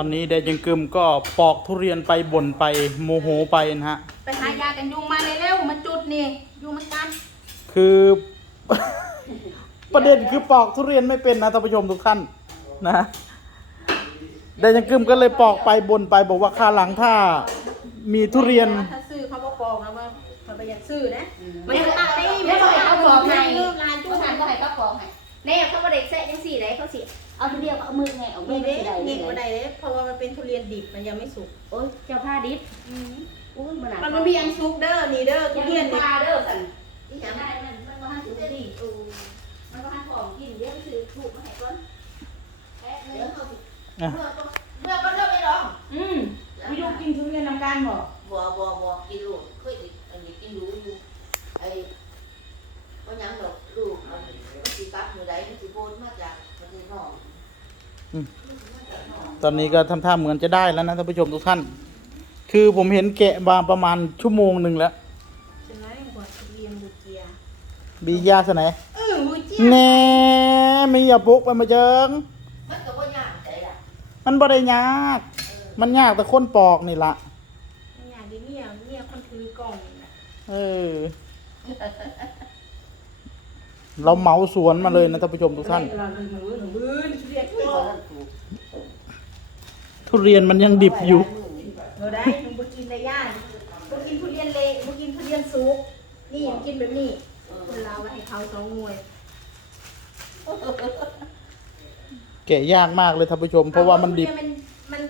อนนี้เดยังกึมก็ปอกทุเรียนไปบ่นไปโมโหไปนะฮะ ไปหายากันยุงมาเร็วๆมาจุดนี่ยุงมันกันคือ ประเด็นคือปอกทุเรียนไม่เป็นนะท่านผู้ชมทุกท่านนะเดยังกึมก็เลยปอกไปบ่นไปบอกว่าค่าหลังถ้ามีทุเรียนถ้าซื้อเขาบอกปอกนะว่ามันไปอยากซื้อนะมันจะตัดได้ไม่ต้องให้เขาบอกให้ผู้ทานก็ให้เขาบอกให้แน่เขาบ่ได้แซะจังซี่ได้เขาสิ เอาทีเดียวก็เอามือไงเอามืมีอเด้สิได้หยิบเลมายได้เด้เพราะว่ามันเป็นทุเรียนดิบมันยังไม่สุกโอ้ยเจ้าผ้าดิบอุ้ยมันหนักมันไม่มีอันซุกเด้อนี่เด้อทุยังเรีเรียยนนดิบปลาเด้อสั่นที่จะได้มันมันบ่ทันสิได้ดีอูมันบ่ทันของกินเดี๋ยวไปซื้อถูกมาให้ก่อนแป๊บนึงเขาสิอะเมื่อก็เลิกไม่ร้องอืมมีลูกกินทุเรียนน้ำกันบ่บัวบัวบัวกินลูกเคยกินอันนี้กินรู้อยู่ไอ้ก็ยังดอกลูกมันมันสิกลับมือใดมันสิโบนมาจากประเทศนอก ตอนนี้ก็ทำท่าเหมือนจะได้แล้วนะท่านผู้ชมทุกท่าน คือผมเห็นแกะมาประมาณชั่วโมงหนึ่งแล้วใช่ไหมหัวทุเรียนบุเจียบียาสไหนเออบุเจียแน่มีอย่าปุกไปมาเจิงมันก็บ่ยากใจล่ะมันบ่ได้ยาก มันยากแต่คนปอกนี่ละอยากได้เมียเมียคนถือกล่องน่ะ เออเราเหมาสวนมาเลยนะท่านผู้ชมทุกท่านเราเป็นมือหนูมือทุเรียนที่บ่ทันถูกทุเรียนมันยังดิบอยู่เราได้หนูบ่กินได้ย่านบ่กินทุเรียนเละบ่กินทุเรียนสุก นี่หนูกินแบบนี้คนเราไว้ให้เขาสองหน่วยแกะยากมากเลยท่านผู้ชม เพราะว่ามันดิบมันมัน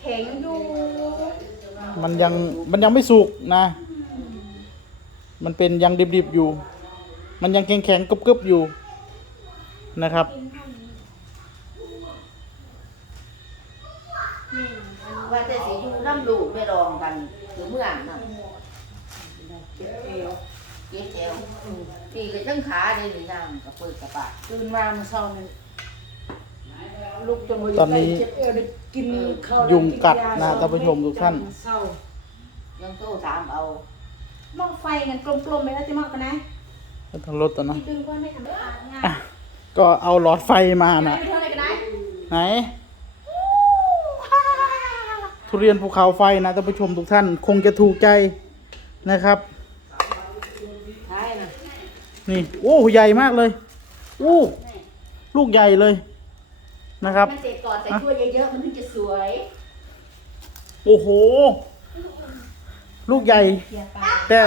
แข็งอยู่มันยังมันยังไม่สุกนะ มันเป็นยังดิบๆอยู่ มันยังแข็งๆกรึบๆอยู่นะครับ ว่าแต่สิอยู่น้ำลูกไม่รองกันหรือเมื่อนน่ะเจ็บเอวเจ็บเอวพี่ก็ยังขาเลยนี่นางก็เปิดกระปะตื่นมาเมื่อเช้านี่ลุกจนหัวตอนนี้เจ็บเอวได้กินข้าวยุงกัดนะท่านผู้ชมทุกท่านเศร้ายังโตถามเอาหม้อไฟกันกลมๆไปแล้วจะหม้อกันนะ ทางรถตัวนะที่ดึงก็ไม่ทำให้ขาดง่ายอะก็เอาหลอดไฟมาไหนนะไปเท่าไหร่กันได้ไหน ทุเรียนภูเขาไฟนะท่านผู้ชมทุกท่านคงจะถูกใจนะครับใช่นะนี่ โอ้ใหญ่มากเลยโอ้ลูกใหญ่เลยนะครับมันเสร็จก่อนใส่ถ้วยเยอะๆมันถึงจะสวย โอ้โห ลูกใหญ่เสียไปแต่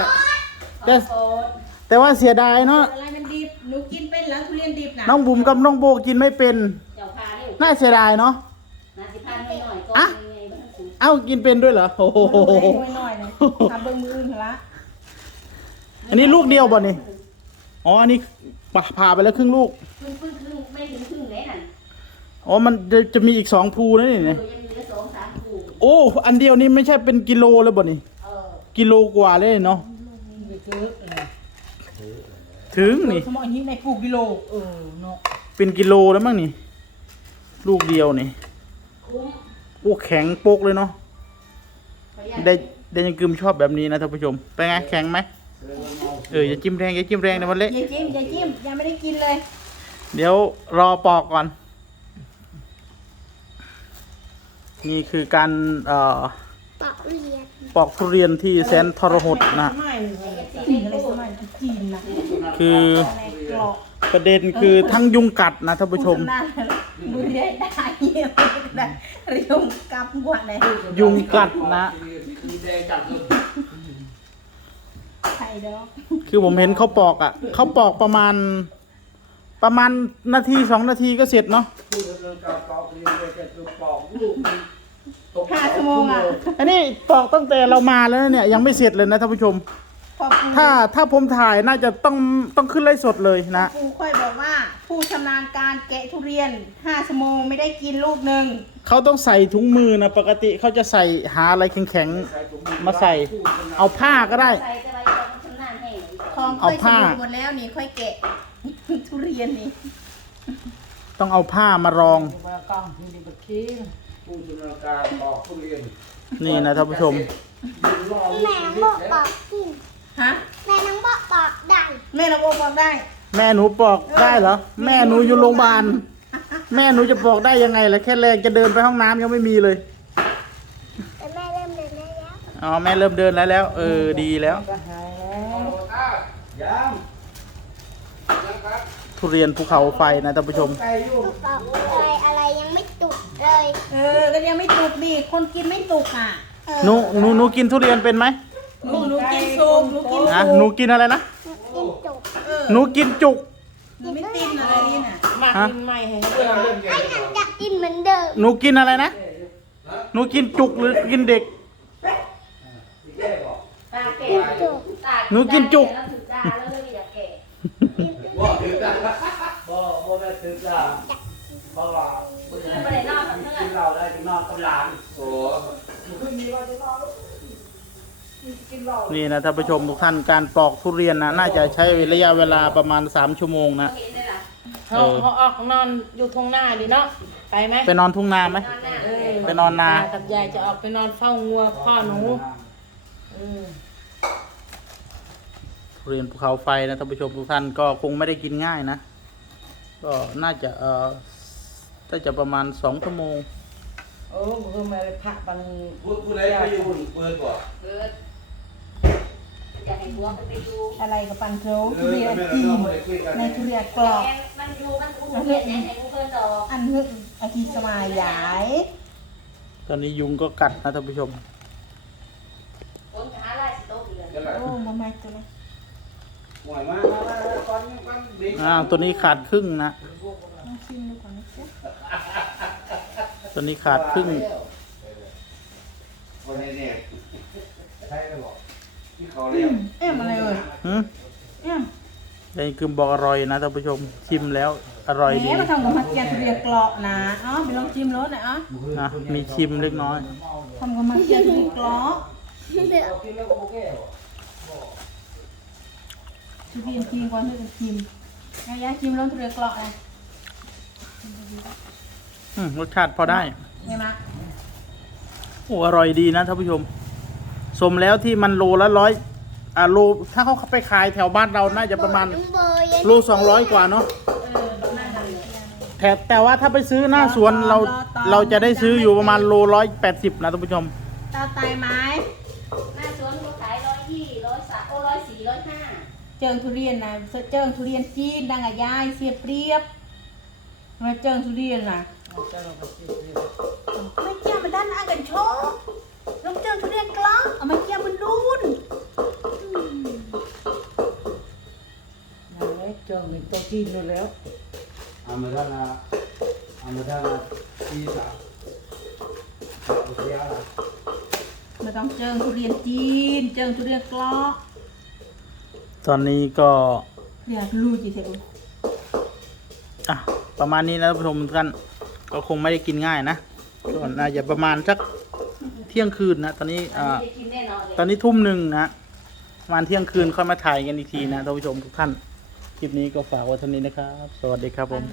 แต่โอ๊ต แต่ว่าเสียดายเนาะอะไรมันดิบหนูกินเป็นแล้วทุเรียนดิบนะน้องบุ๋มกับน้องโบกินไม่เป็น เจ้าพาเร็วน่าเสียดายเนาะ นาสิพาหน่อยๆก่อนอะ ยังไงบ้างสิเอ้ากินเป็นด้วยเหรอโอ้โหไม่น้อยๆนะทำเบิ้งมืออื่นเถอะละอันนี้ลูกเดียวบ่นี่อ๋ออันนี้ปะผ่าไปแล้วครึ่งลูกครึ่งครึ่งครึ่งไม่ถึงครึ่งเลยนั่นอ๋อมันจะจะมีอีกสองภูนะนี่เอเนี่ยอยังเหลือสองสามคู่โอ้อันเดียวนี่ไม่ใช่เป็นกิโลเลยบ่นี่เออกิโลกว่าเลยเนาะไปซื้อเออ ถึงนี่สมองหิ้วในกูกิโลเออเนาะเป็นกิโลแล้วมั้งนี่ ลูกเดียวนี่คุ้มโอ้แข็งโปกเลยเนาะประหยัดได้ได้ยังกึมชอบแบบนี้นะท่านผู้ชมเป็นไงแข็งไหมเอออย่าจิ้มแรงอย่าจิ้มแรงนะมันเละอย่าจิ้มอย่าจิ้มยังไม่ได้กินเลย เดี๋ยวรอปอกก่อน นี่คือการเอ่อปอกทุเรียนที่แสนทรหดนะไม่ คือในกรอกประเด็นคือทั้งยุงกัดนะท่านผู้ชมนานบุรีได้เยี่ยมได้เรียงกับกว่าไหนยุงกัดนะไข่ดอกคือผมเห็นเขาปอกอะเขาปอกประมาณ ประมาณนาทีสองนาทีก็เสร็จเนาะห้าชั่วโมงอะอันนี้ปอกตั้งแต่เรามาแล้วเนี่ยยังไม่เสร็จเลยนะท่านผู้ชม พอปูถ้าถ้าผมถ่ายน่าจะต้องต้องขึ้นไลฟ์สดเลยนะ ปูค่อยบอกว่า ผู้ชำนาญการแกะทุเรียนห้าชั่วโมงไม่ได้กินลูกหนึ่งเขาต้องใส่ถุงมือนะปกติเขาจะใส่หาอะไรแข็งๆมาใส่ เอาผ้าก็ได้ ใส่จะไปเอาชำนาญให้ทองเอาค่อยผ้าสมุนหมดแล้วนี่ค่อยแกะ ทุเรียนนี่ต้องเอาผ้ามารอง มากล้องที่นี่บักขี้ผู้ชำนาญการปอกทุเรียนนี่นะท่านผู้ชมแม่น้องบอกบอกกิน ฮะ แม่น้องบอกบอกดังแม่เราบอกบอกได้ แม่หนูปอกได้เหรอ แม่หนูอยู่โรงพยาบาล แม่หนูจะบอกได้ยังไงล่ะแค่แรงจะเดินไปห้องน้ำยังไม่มีเลย แต่แม่เริ่มเดินได้แล้วอ๋อแม่เริ่มเดินแล้วแล้ว เออดีแล้วก็หายแล้วยังทุเรียนภูเขาไฟนะท่านผู้ชมไก่อยู่กระเป๋าอะไรอะไรยังไม่ตุกเลย เออก็ยังไม่ตุกดิคนกินไม่ตุกอะ เออหนูหนูหนูกินทุเรียนเป็นไหม หนูหนูกินซุปหนูกินฮะหนูกินอะไรนะกินจุกหนูกินจุกหนูไม่ตินอะไรนี่น่ะมากกินใหม่ให้เพื่อนเล่นไอ้หนังจะกินเหมือนเดิมหนูกินอะไรนะหนูกินจุกหรือกินเด็กพี่แก่บอกตาแก่กินจุกตาหนูกินจุกแล้วถึงตาแล้วเลยอยากแก่บอกถือจ้าบอกบอกได้ถือจ้าบอกว่าบ่จะไม่ได้นอนกับเพื่อนกินเหล้าได้กินนอนกับหลานโอ้นี่นะท่านผู้ชมทุกท่านการปอกทุเรียนนะน่าจะใช้ระยะเวลาประมาณ 3 ชั่วโมงนะเห็นได้ล่ะเขาเขาออกนอนอยู่ทงหน้าดิเนาะไปไหมไปนอนทุ่งนาไหมนอนหน้าเออไปนอนนาตกับยายจะออกไปนอนเฝ้างัวพ่อหนูอืมทุเรียนภูเขาไฟนะท่านผู้ชมทุกท่านก็คงไม่ได้กินง่ายนะ ก็น่าจะเอ่อน่าจะประมาณ2ชั่วโมงโอ้คือมาผักบันผู้ผู้ใดไปอยู่เปิดบ่เกิดอยากใหัวมันไปดูอะไรกับปันโถเอทุอเรียนแม่จีเรานไม่ได้คุยกันในทุเรียนกรอบแม่มันอยู่มันกูเห็นไหนไหนกูเพิ่นดอกอันนึกอาทิสมายยายตอนนี้ยุงก็กัดนะท่านผู้ชมคนหาลายสต๊อกอีกแล้วกันโอ้มาไม่ตัวนี้หวยมามามาก่อนก่อนเด็กอ้าวตัวนี้ขาดครึ่งนะ ลองชิมดูก่อนนะจ๊ะตัวนี้ขาดครึ่งวันนี้เนี่ยใช่แล้วบอกที่า เรียกเอ๊ะอะไรเอ่ยหืมเอ๊ะยายกึมบอกอร่อยนะท่านผู้ชมชิมแล้วอร่อยแหดีมมาทำกับมาเกียนทุเรียนกรอบนะอ๋อไปลองชิมรสหน่อยอ๋อนะมีชิมเล็กน้อย ทำกับมาเกียนทุเรียนกรอบกินแล้วโอเคทุเรียนจีนก่อนทุเรียนจีนยายาชิมรสทุเรียนกรอบนะอืมรสชาติพอได้ไงมะโอ้อร่อยดีนะท่านผู้ชม สมแล้วที่มันโลละร้อยอ่าโลถ้าเขาไปขายแถวบ้านเราน่าจะประมาณน้ำเบอร์ยังโลสองร้อยกว่าเนาะแต่แต่ว่าถ้าไปซื้อหน้าสวนเราเราจะได้ซื้ออยู่ประมาณโลร้อยแปดสิบนะท่านผู้ชมตาไตไม้หน้าสวนเขาขายร้อยยี่ร้อยสามโอ้ร้อยสี่ร้อยห้าเจิงทุเรียนนะเจิงทุเรียนจีนดังกับยายเสียเปรียบมาเจิงทุเรียนนะไม่เกี่ยวมันด้านหน้ากันโชว์ลองเจิงทุเรียนกล จองหนึ่งตัวกินอยู่แล้วอามาทานาอามาทานาที่สามโอเคอะไรไม่ต้องเจิงทุเรียนจีน เจิงทุเรียนกลางตอนนี้ก็อยากรู้จีเถอะอะ ประมาณนี้นะท่านผู้ชมทุกท่านก็คงไม่ได้กินง่ายนะก็น่าจะประมาณสักเที่ยงคืนนะ ตอนนี้อันอ่านี้ได้กินแน่นอนเลย ตอนนี้ทุ่มหนึ่งนะประมาณเที่ยงคืนค่อยมาถ่ายกันอีกทีนะท่านผู้ชมทุกท่าน คลิปนี้ก็ฝากไว้เท่านี้นะครับ สวัสดีครับผม